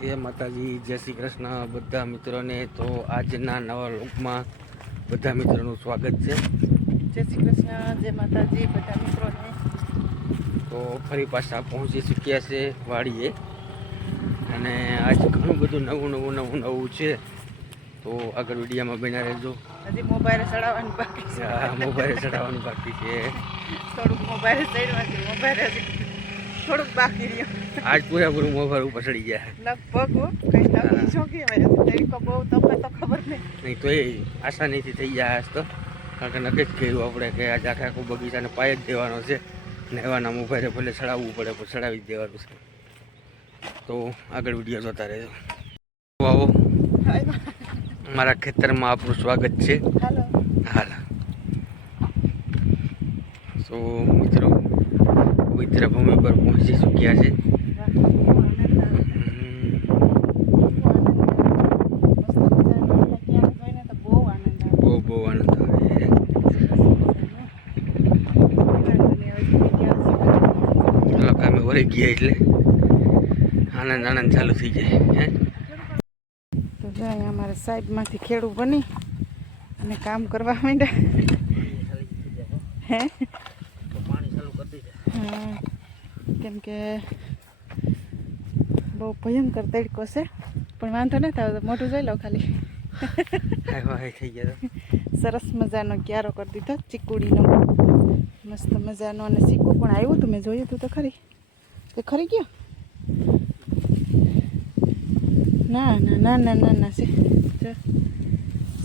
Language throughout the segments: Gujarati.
જય માતાજી જય શ્રી કૃષ્ણ. બધા મિત્રોને તો આજના નવા લોકમાં બધા મિત્રોનું સ્વાગત છે. જય શ્રી કૃષ્ણ જય માતાજી બધા મિત્રોને. તો ફરી પાછા પહોંચી ચૂક્યા છે વાડીએ. અને આજે ઘણું બધું નવું નવું નવું નવું છે. તો આગળ વિડીયામાં બન્યા રહેજો. હજી મોબાઈલ ચડાવવાનું બાકી છે. મોબાઈલ ચડાવવાનું બાકી છે. થોડુંક મોબાઈલ ચડવા છે મોબાઈલ હજી થોડુંક બાકી રહ્યું. આજ પૂરેપૂરું ઉપર ચડી ગયા. લગભગ હો, કઈ નવી ચોકી હજી તરીકો બહુ તમને તો ખબર નહીં. નહીં તો એ આસાનીથી થઈ જાય આજ તો. કારણ કે નક્કી જ કહ્યું આપણે કે આજ આખા આખું બગીચાને પાય જ દેવાનો છે. ને એવાના મોબાઈલે ભલે ચડાવવું પડે પણ ચડાવી જ દેવાનું છે. તો આગળ વીડિયો જોતા રહેજો. આવો. મારા ખેતરમાં આપણું સ્વાગત છે. હાલ. તો મિત્રો પવિત્ર ભૂમિ પર પહોંચી ચૂક્યા છે. બહુ આનંદ આવે. આવે કામે વળી ગયા એટલે આનંદ આનંદ ચાલુ થઈ જાય, હે? તો જો અમારે અમારા સાહેબમાંથી ખેડૂ બની અને કામ કરવા માંડ્યા. હે પાણી ચાલુ કરી દીધા હા કેમ કે બહુ ભયંકર તડકો છે. પણ વાંધો નથી આવતો મોટું જોઈ લો ખાલી. થઈ ગયો સરસ મજાનો ક્યારો કરી દીધો ચીકુડીનો. મસ્ત મજાનો અને ચીકુ પણ આવ્યું હતું મેં જોયું હતું તો ખરી. તે ખરી ગયો? ના ના ના ના ના ના છે.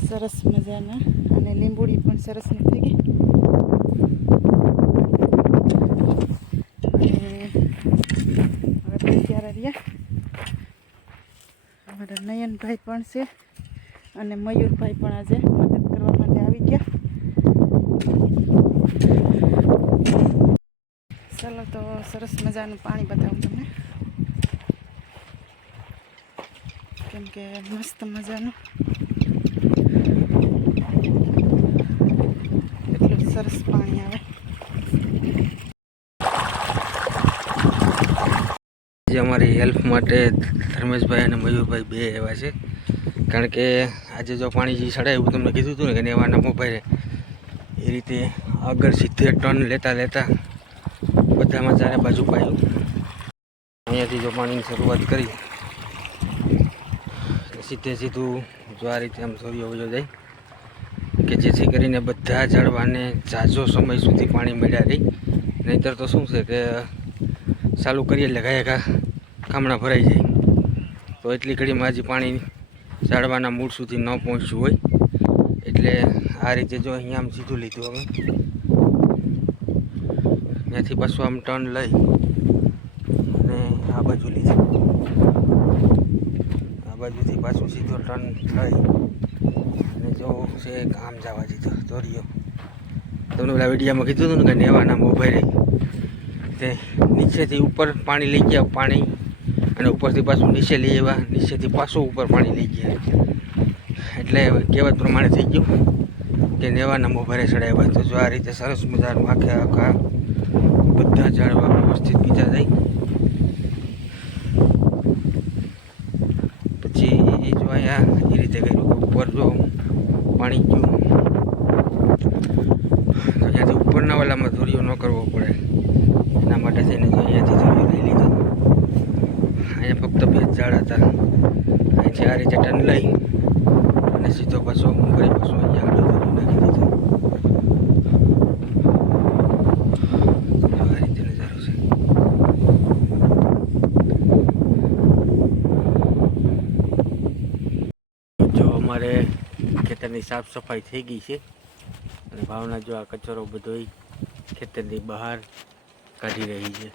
સરસ મજાના. અને લીંબુડી પણ સરસ થઈ ગઈ અને હવે તો ત્યારે રહ્યા અમારા નયનભાઈ પણ છે. અને મયુરભાઈ પણ આજે મદદ કરવા માટે આવી ગયા. ચાલો તો સરસ મજાનું પાણી બતાવું તમને. કેમ કે મસ્ત મજાનું. એટલું સરસ પાણી આવે. જે અમારી હેલ્પ માટે ધર્મેશભાઈ અને મયુરભાઈ બે એવા છે. કારણ કે આજે જો પાણી જે એવું તમને કીધું હતું ને કે એવાના મોબાઈલે એ રીતે આગળ સિત્તેર ટન લેતા લેતા બધામાં ચારે બાજુ પાયું. અહીંયાથી જો પાણીની શરૂઆત કરી સીધે સીધું જો આ રીતે આમ સૂર્ય વયો જાય, કે જેથી કરીને બધા ઝાડવાને ઝાઝો સમય સુધી પાણી મળ્યા રહી. નહીંતર તો શું છે કે ચાલુ કરીએ એટલે ગયા ઘા ખામણા ભરાઈ જાય. તો એટલી ઘડીમાં હજી પાણી ઝાડવાના મૂળ સુધી ન પહોંચ્યું હોય, એટલે આ રીતે જો અહીંયા આમ સીધું લીધું અમે ત્યાંથી પાછું આમ ટર્ન લઈ અને આ બાજુ લીધું. આ બાજુથી પાછું સીધો ટર્ન લઈ અને જો છે આમ જવા દીધો દોરીઓ તમને પેલા વિડીયામાં કીધું હતું ને કે નેવાના મોબાઈલ તે નીચેથી ઉપર પાણી લઈ ગયા, પાણી અને ઉપરથી પાછું નીચે લઈ આવ્યા. નીચેથી પાછું ઉપર પાણી લઈ ગયા. એટલે કહેવત પ્રમાણે થઈ ગયું કે નેવાના મોભારે ચડાવ્યા તો જો આ રીતે સરસ મજાનું આખે આખા બધા ઝાડવા વ્યવસ્થિત બીજા જાય પછી એ જો અહીંયા એ રીતે કર્યું ઉપર જો પાણી ગયું. તો ત્યાંથી ઉપરના વાલામાં ધોરીઓ ન કરવો પડે એના માટે થઈને જો અહીંયાથી ધોરીઓ લઈ લીધો અહીંયા ફક્ત બે જ ઝાડ હતા. અહીંથી આ રીતે ટન લઈ અને સીધો પાછો ફરી પાછો અહીંયા આગળ નાખી દીધો. રીતે નજારો છે. જો અમારે ખેતરની સાફ સફાઈ થઈ ગઈ છે અને ભાવના જો આ કચરો બધો ખેતરની બહાર કાઢી રહી છે.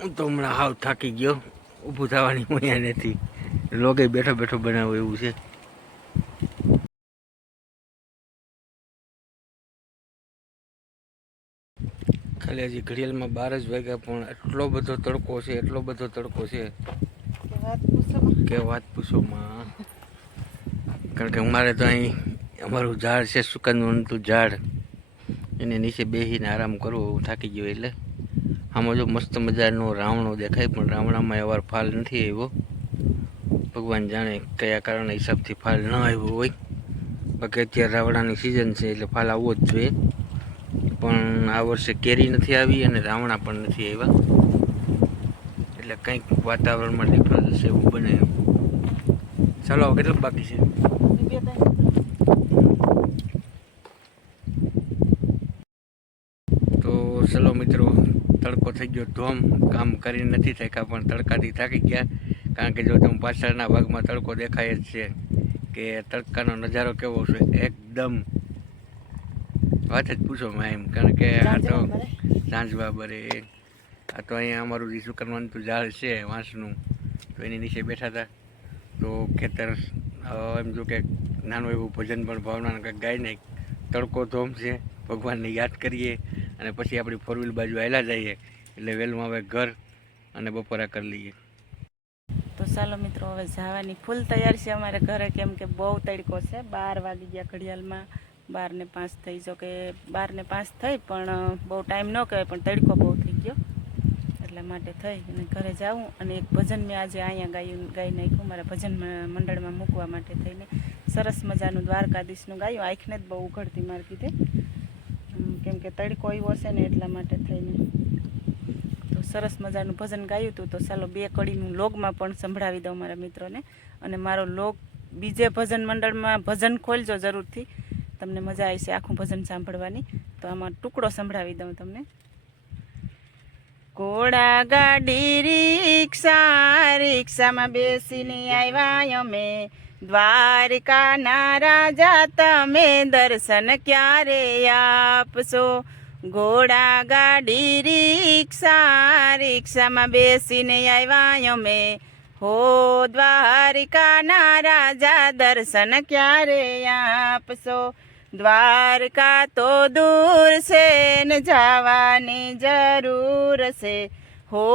હું તો હમણાં હાવ થાકી ગયો. ઊભું થવાની મજા નથી. લોગે બેઠો બેઠો બનાવો એવું છે. ખાલી હજી ઘડિયાળમાં બાર જ વાગ્યા પણ એટલો બધો તડકો છે એટલો બધો તડકો છે. કે વાત વાત પૂછોમાં. કારણ કે અમારે તો અહીં અમારું ઝાડ છે સુકનવંતું ઝાડ. એને નીચે બેસીને આરામ કરવો હું થાકી ગયો એટલે. આમાં જો મસ્ત મજાનો રાવણો દેખાય, પણ રાવણામાં એવા ફાલ નથી આવ્યો. ભગવાન જાણે કયા કારણ હિસાબથી ફાલ ન આવ્યો હોય. બાકી અત્યારે રાવણાની સિઝન છે, એટલે ફાલ આવવો જ જોઈએ. પણ આ વર્ષે કેરી નથી આવી અને રાવણા પણ નથી આવ્યા. એટલે કંઈક વાતાવરણમાં ડિફરન્સ એવું બને ચાલો કેટલું બાકી છે બે ત્રણ તો ચલો મિત્રો તડકો થઈ ગયો ધોમ કામ કરીને નથી થાક્યા પણ તડકાથી થાકી ગયા. કારણ કે જો તમે પાછળના ભાગમાં તડકો દેખાય જ છે કે તડકાનો નજારો કેવો છે એકદમ વાત જ પૂછો માં એમ. કારણ કે આ તો સાંજ બાબરે આ તો અહીંયા અમારું જે કરવાનું તો ઝાડ છે વાંસનું તો એની નીચે બેઠા હતા. તો ખેતર એમ જો કે નાનું એવું ભજન પણ ભાવના કંઈક ગાઈ નાખ તડકો ધોમ છે. ભગવાનને યાદ કરીએ અને પછી આપણી ફોર વ્હીલ બાજુ આવેલા જઈએ. એટલે વહેલું હવે ઘર અને બપોરા કરી લઈએ. તો ચાલો મિત્રો, હવે જવાની ફૂલ તૈયાર છે અમારે ઘરે. કેમ કે બહુ તડકો છે. બાર વાગી ગયા ઘડિયાળમાં. બાર ને પાંચ થઈ, જો કે બાર ને પાંચ થઈ, પણ બહુ ટાઈમ ન કહેવાય, પણ તડકો બહુ થઈ ગયો. એટલા માટે થઈ અને ઘરે જાઉં અને એક ભજન મેં આજે અહીંયા ગાયું, ગાઈ નાખ્યું, મારા ભજન મંડળમાં મૂકવા માટે થઈને. સરસ મજાનું દ્વારકાધીશનું ગાયું. આંખને જ બહુ ઉઘડતી મારી કીધે કેમ કે તડકો આવ્યો છે ને એટલા માટે થઈને. સરસ મજાનું ભજન ગાયું હતું તો ચાલો બે કડીનું લોગમાં પણ સંભળાવી દઉં મારા મિત્રોને. અને મારો લોગ બીજે ભજન મંડળમાં ભજન ખોલજો જરૂરથી. તમને મજા આવશે આખું ભજન સાંભળવાની. તો આમાં ટુકડો સંભળાવી દઉં તમને. ઘોડા ગાડી રિક્ષા રિક્ષામાં બેસીને આવ્યા અમે. દ્વારકાના રાજા, તમે દર્શન ક્યારે આપશો? ઘોડા ગાડી રિક્ષા રિક્ષામાં બેસીને આવ્યા અમે હો દ્વારકાના રાજા દર્શન ક્યારે આપશો દ્વારકા તો દૂર છે ને જવાની જરૂર છે હો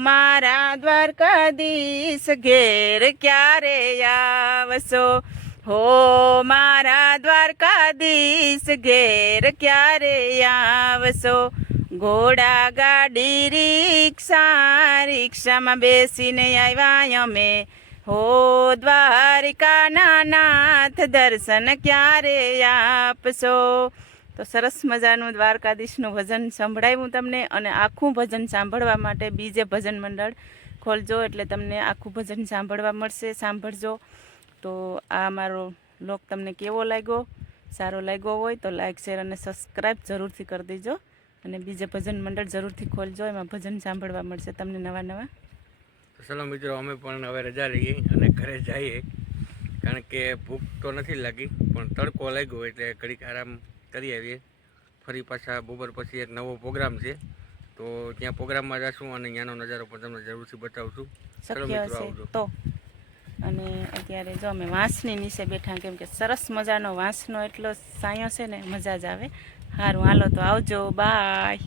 મારા દ્વારકાધીશ ઘેર ક્યારે આવશો હો મારા દ્વારકાધીશ, ઘેર ક્યારે આવશો? ઘોડા ગાડી, રિક્ષા, રિક્ષામાં બેસીને આવ્યા અમે. હો દ્વારિકાના નાથ દર્શન ક્યારે આપશો? તો સરસ મજાનું દ્વારકાધીશનું ભજન સંભળાવ્યું તમને અને આખું ભજન સાંભળવા માટે બીજે ભજન મંડળ ખોલજો એટલે તમને આખું ભજન સાંભળવા મળશે. સાંભળજો. તો આ મારો લોક તમને કેવો લાગ્યો? સારો લાગ્યો હોય તો લાઇક શેર અને સબસ્ક્રાઈબ જરૂરથી કરી દેજો. અને બીજે ભજન મંડળ જરૂરથી ખોલજો. એમાં ભજન સાંભળવા મળશે તમને નવા નવા. તો ચલો મિત્રો અમે પણ હવે રજા લઈએ અને ઘરે જઈએ. કારણ કે ભૂખ તો નથી લાગી પણ તડકો લાગ્યો એટલે ઘડીક આરામ કરી આવીએ. ફરી પાછા બપોર પછી એક નવો પ્રોગ્રામ છે. તો ત્યાં પ્રોગ્રામમાં જશું અને ત્યાંનો નજારો પણ તમને જરૂરથી બતાવશું. ચલો મિત્રો આવજો. તો. અને અત્યારે જો અમે વાંસની નીચે બેઠા, કેમ કે સરસ મજાનો વાંસનો એટલો સાયો છે ને, મજા જ આવે. સારું હાલો તો આવજો, બાય.